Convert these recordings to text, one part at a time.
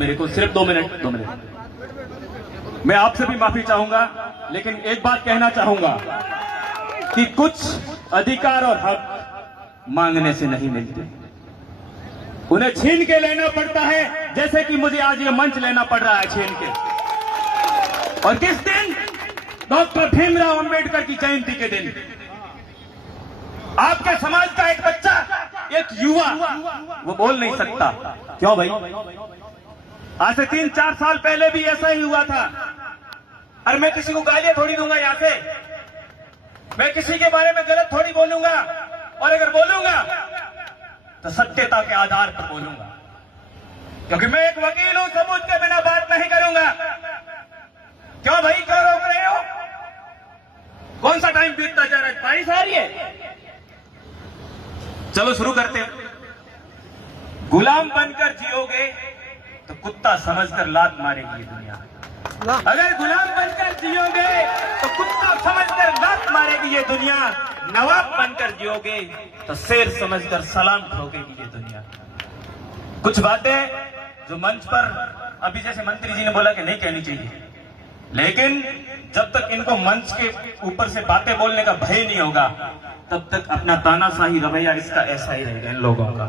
मेरे को सिर्फ 2 मिनट। मैं आपसे भी माफी चाहूंगा, लेकिन एक बात कहना चाहूंगा कि कुछ अधिकार और हक मांगने से नहीं मिलते, उन्हें छीन के लेना पड़ता है, जैसे कि मुझे आज ये मंच लेना पड़ रहा है छीन के। और किस दिन? डॉक्टर भीमराव अंबेडकर की जयंती के दिन आपके समाज का एक बच्चा, एक युवा, वो बोल नहीं सकता। क्यों भाई? आज से 3-4 साल पहले भी ऐसा ही हुआ था। अरे मैं किसी को गालियां थोड़ी दूंगा यहां से, मैं किसी के बारे में गलत थोड़ी बोलूंगा, और अगर बोलूंगा तो सत्यता के आधार पर बोलूंगा, क्योंकि मैं एक वकील हूं, सबूत के बिना बात नहीं करूंगा। क्यों भाई, क्यों रोक रहे हो? कौन सा टाइम बीतता जा रहा है? बारिश आ रही है। चलो शुरू करते हैं। गुलाम बनकर जियोगे तो कुत्ता समझकर लात मारेगी ये दुनिया। अगर गुलाम बनकर जियोगे तो कुत्ता समझकर लात मारेगी ये दुनिया। नवाब बनकर जियोगे तो शेर समझकर सलाम ठोकेगी ये दुनिया। कुछ बातें जो मंच पर अभी जैसे मंत्री जी ने बोला कि नहीं कहनी चाहिए, लेकिन जब तक इनको मंच के ऊपर से बातें बोलने का भय नहीं होगा, तब तक अपना तानाशाही रवैया इसका ऐसा ही रहेगा इन लोगों का।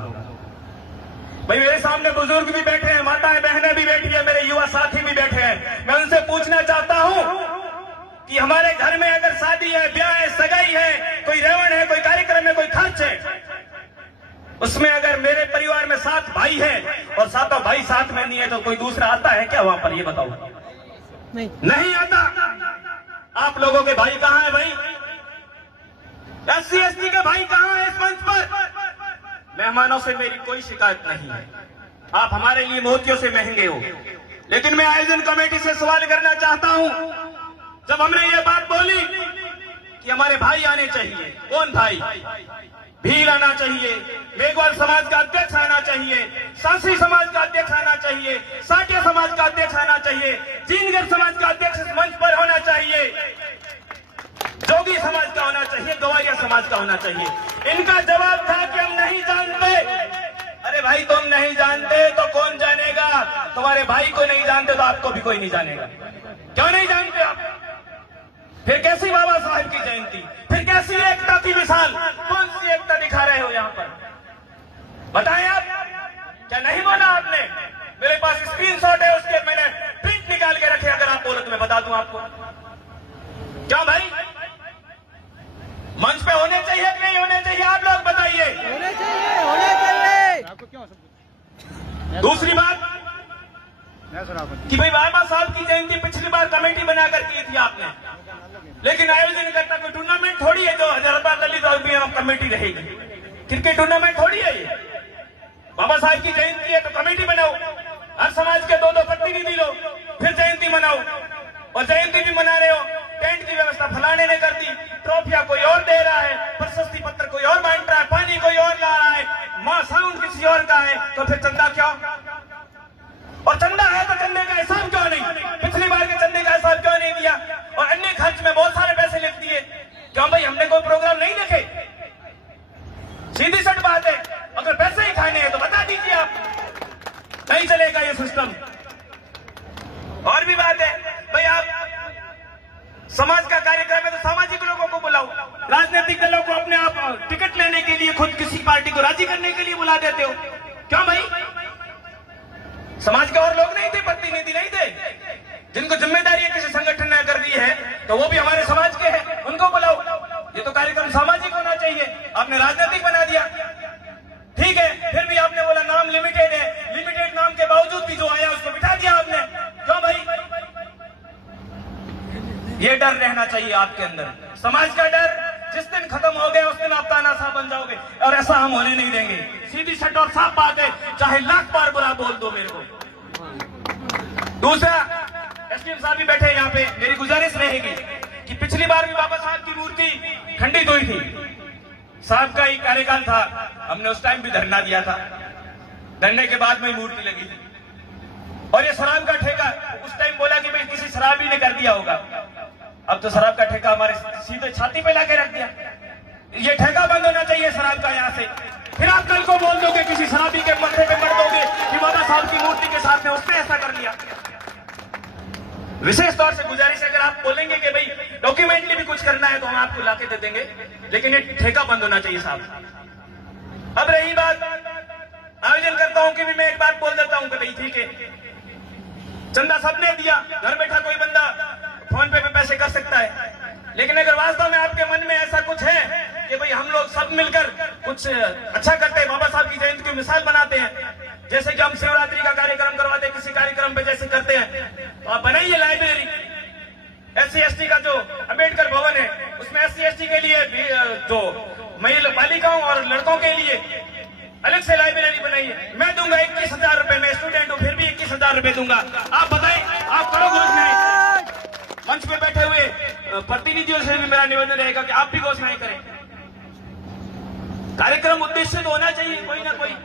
भाई मेरे सामने बुजुर्ग भी बैठे हैं, माताएं बहनें भी बैठी है, मेरे युवा साथी भी बैठे हैं। मैं उनसे पूछना चाहता हूं कि हमारे घर में अगर शादी है, ब्याह है, सगाई है, कोई रेवण है, कोई कार्यक्रम है, कोई खर्च है, उसमें अगर मेरे परिवार में 7 भाई हैं और 7 भाई साथ में नहीं है, तो कोई दूसरा आता है क्या वहां पर? ये बताओ। नहीं आता। आप लोगों के भाई कहां है भाई? SC ST के भाई कहां है इस मंच पर? मेहमानों से मेरी कोई शिकायत नहीं है, आप हमारे लिए मोतियों से महंगे हो, लेकिन मैं आयोजन कमेटी से सवाल करना चाहता हूं। जब हमने ये बात बोली कि हमारे भाई आने चाहिए, कौन भाई? भील आना चाहिए, मेघवाल समाज का अध्यक्ष आना चाहिए, सांसी समाज का अध्यक्ष आना चाहिए, साटिया समाज का अध्यक्ष आना चाहिए, जीनगर समाज का अध्यक्ष इस मंच पर होना चाहिए, जोगी समाज का होना चाहिए, गवारिया समाज का होना चाहिए। इनका जवाब था कि हम नहीं जानते। अरे भाई, तुम नहीं जानते तो कौन जानेगा? तुम्हारे भाई को नहीं जानते तो आपको भी कोई नहीं जानेगा। क्यों नहीं जानते आप? फिर कैसी बाबा साहब की जयंती, फिर कैसी एकता की मिसाल? कौन सी एकता दिखा रहे हो यहां पर? बताएं आप। क्या नहीं बोला आपने? मेरे पास स्क्रीनशॉट है, उसके मैंने प्रिंट निकाल के रखे, अगर आप बोलो तो मैं बता दूं आपको। क्या भाई, मंच पे होने चाहिए कि नहीं होने चाहिए? आप लोग बताइए। होने चाहिए, होने चाहिए। आपको क्यों? दूसरी बात कि भाई बाबा साहब की जयंती पिछली बार कमेटी बनाकर की थी आपने, लेकिन आयोजन करता कोई टूर्नामेंट थोड़ी है जो 1000 रुपया ललित और कमेटी रहेगी। क्रिकेट टूर्नामेंट थोड़ी है ये। बाबा साहब की जयंती है तो कमेटी बनाओ, हर समाज के 2-2 प्रतिनिधि लो, फिर जयंती मनाओ। और जयंती भी मना रहे हो, टेंट की व्यवस्था फलाने ने कर दी, ट्रॉफियां कोई और दे रहा है, प्रशस्ति पत्र कोई और बांट रहा है, पानी कोई और ला रहा है, मां साउंड किसी और का है, तो फिर चंदा क्यों? और चंदा है तो चंदे का हिसाब क्यों नहीं? पिछली बार के चंदे का हिसाब क्यों नहीं दिया? और अन्य खर्च में बहुत सारे पैसे लिख दिए। क्यों भाई, हमने कोई प्रोग्राम नहीं देखे? सीधी सट बात है, अगर पैसे ही खाने हैं तो बता दीजिए आप। नहीं चलेगा ये सिस्टम। और भी बात है भाई, आप समाज का कार्यक्रम है तो सामाजिक लोगों को बुलाओ, राजनीतिक दलों को अपने आप टिकट लेने के लिए खुद किसी पार्टी को राजी करने के लिए बुला देते हो। क्यों भाई? समाज के और लोग नहीं थे, प्रतिनिधि नहीं थे, जिनको जिम्मेदारी किसी संगठन ने कर दी है तो वो भी हमारे समाज के हैं, उनको बुलाओ। ये तो कार्यक्रम सामाजिक होना चाहिए, आपने राजनीतिक बना दिया। ठीक है, फिर भी आपने बोला नाम लिमिटेड है, लिमिटेड नाम के बावजूद भी जो आया उसको बिठा दिया आपने। क्यों भाई? ये डर रहना चाहिए आपके अंदर, समाज का डर। जिस दिन खत्म हो गया उस दिन आप तानाशाह बन जाओगे, और ऐसा हम होने नहीं देंगे। सीधी सट और साफ बात है, चाहे लाख बार बुरा बोल दो मेरे को। दूसरा, एसडीएम साहब भी बैठे यहाँ पे, मेरी गुजारिश रहेगी कि पिछली बार भी बाबा साहब की मूर्ति खंडित हुई थी, साहब का ही कार्यकाल था, हमने उस टाइम भी धरना दिया था, धरने के बाद में मूर्ति लगी थी। और ये शराब का ठेका, उस टाइम बोला कि भाई किसी शराबी ने कर दिया होगा, अब तो शराब का ठेका हमारे सीधे छाती पे लाके रख दिया। ये ठेका बंद होना चाहिए शराब का यहाँ से। फिर आप कल को बोल दोगे, किसी शराबी के मत्थे पे मर दोगे कि बाबा साहब की मूर्ति के साथ में उसने ऐसा कर लिया। विशेष तौर से गुजारिश है, अगर आप बोलेंगे कि भाई डॉक्यूमेंटली भी कुछ करना है तो हम आपको लाके दे देंगे, लेकिन ये ठेका बंद होना चाहिए साहब। अब रही बात आयोजन करता हूं कि भी मैं एक बात बोल देता हूं कि भाई ठीक है, चंदा सबने दिया, घर बैठा कोई बंदा फोन पे पैसे कर सकता है, लेकिन अगर वास्तव में आपके मन में ऐसा कुछ है कि भाई हम लोग सब मिलकर कुछ अच्छा करते हैं, बाबा साहब की जयंती की मिसाल बनाते हैं, जैसे कि हम शिवरात्रि का कार्यक्रम करवाते हैं किसी कार्यक्रम पे जैसे करते हैं, तो आप बनाइए लाइब्रेरी। SC/ST का जो अंबेडकर भवन है उसमें SC/ST के लिए भी जो महिला बालिकाओं और लड़कों के लिए अलग से लाइब्रेरी बनाइए। मैं दूंगा 21,000 रुपए, मैं स्टूडेंट हूं फिर भी 21,000 रुपए दूंगा। आप बताएं, आप करो घोषणाएं। मंच पे बैठे हुए प्रतिनिधियों से भी मेरा निवेदन रहेगा कि आप भी घोषणाएं करें। कार्यक्रम उद्देश्य तो होना चाहिए कोई ना कोई,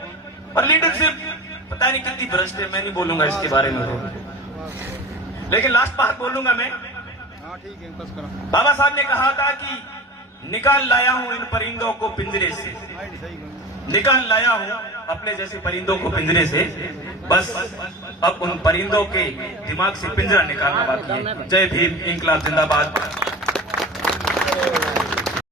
और लीडरशिप पता नहीं कितनी भ्रष्ट है, मैं नहीं बोलूंगा इसके बारे में, लेकिन लास्ट बात बोलूंगा मैं। बाबा साहब ने कहा था कि निकाल लाया हूं इन परिंदों को पिंजरे से, निकाल लाया हूं अपने जैसे परिंदों को पिंजरे से, बस अब उन परिंदों के दिमाग से पिंजरा निकालना बाकी है। जय भीम, इंकलाब जिंदाबाद।